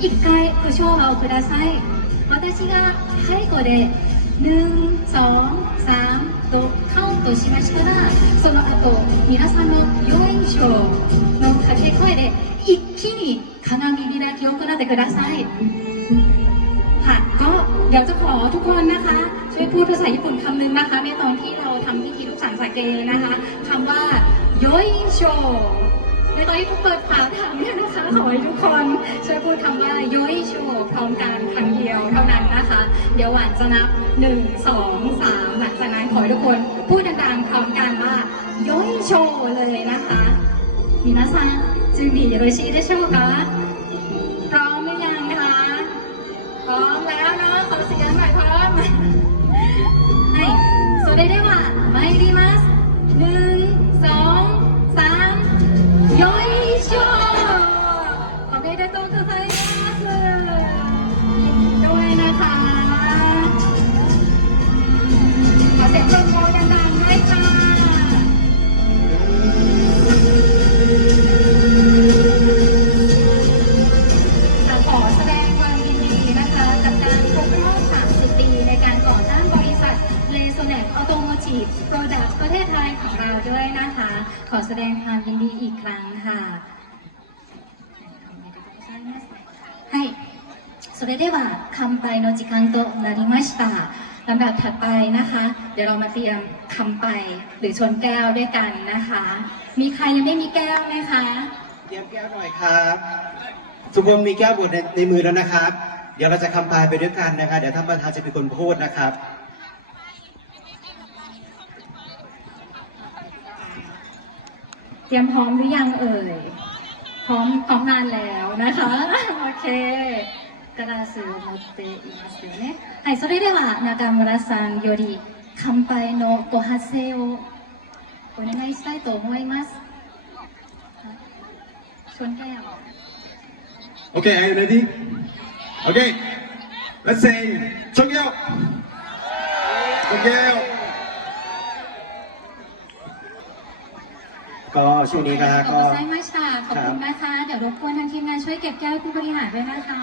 一回ご唱和をください私が背後でหนึ่งสองสามとカウントしましたらその後皆さんの4演唱の掛け声で一気に鏡開きを行ってください ค่ะก็เดี๋ยวจะขอทุกคนนะคะ ช่วยพูดภาษาญี่ปุ่นคำหนึ่งนะคะ ในตอนที่เราทำพิธีลูกสังสาเกนะคะคำว่าโยยโชในตอนที่ทุกเปิดฝาถังเนี่ยนะคะ คะ ขอให้ทุกคนช่วยพูดคำว่าโยยโชพร้อมกันครั้งเดียวเท่านั้นนะคะ เดี๋ยวหวานจะนับหนึ่งสองสามหลังจากนั้นขอให้ทุกคนพูดดังๆพร้อมกันว่าโยยโชเลยนะคะ皆さん準備よろしいでしょうかพร้อมหรือยังคะ พร้อมแล้วเนาะขอเสียงหน่อยพร้อมはいそれでは参ります เสียงปรบมือดังๆด้วยค่ะค่ะขอแสดงความยินดีนะคะกับการครบรอบ 30 ปีในการก่อตั้งบริษัทเลโซเนตออโตโมทีฟโปรดักต์ประเทศไทยของเราด้วยนะคะ ขอแสดงความยินดีอีกครั้งค่ะはいそれでは乾杯の時間となりました ลำดับถัดไปนะคะ เดี๋ยวเรามาเตรียมคำไปหรือชนแก้วด้วยกันนะคะ มีใครยังไม่มีแก้วไหมคะ เตรียมแก้วหน่อยครับทุกคนมีแก้วบดในในมือแล้วนะครับ เดี๋ยวเราจะคำปายไปด้วยกันนะครับเดี๋ยวท่านประธานจะเป็นคนพูดนะครับ เตรียมพร้อมหรือยังเอ่ย พร้อมพร้อมนานแล้วนะคะ โอเค ガラスを持っていますよね。はい、それでは中村さんより乾杯のご発声をお願いしたいと思います。ชนแก้ว Okay, are you ready? Okay, let's say Chongyeo. Chongyeo. ก็ช่วงนี้นะฮะ ขอบ ก็ คุณมากค่ะขอบคุณนะคะ เดี๋ยวรบกวนทางทีมงานช่วยเก็บแก้วผู้บริหารด้วยนะคะ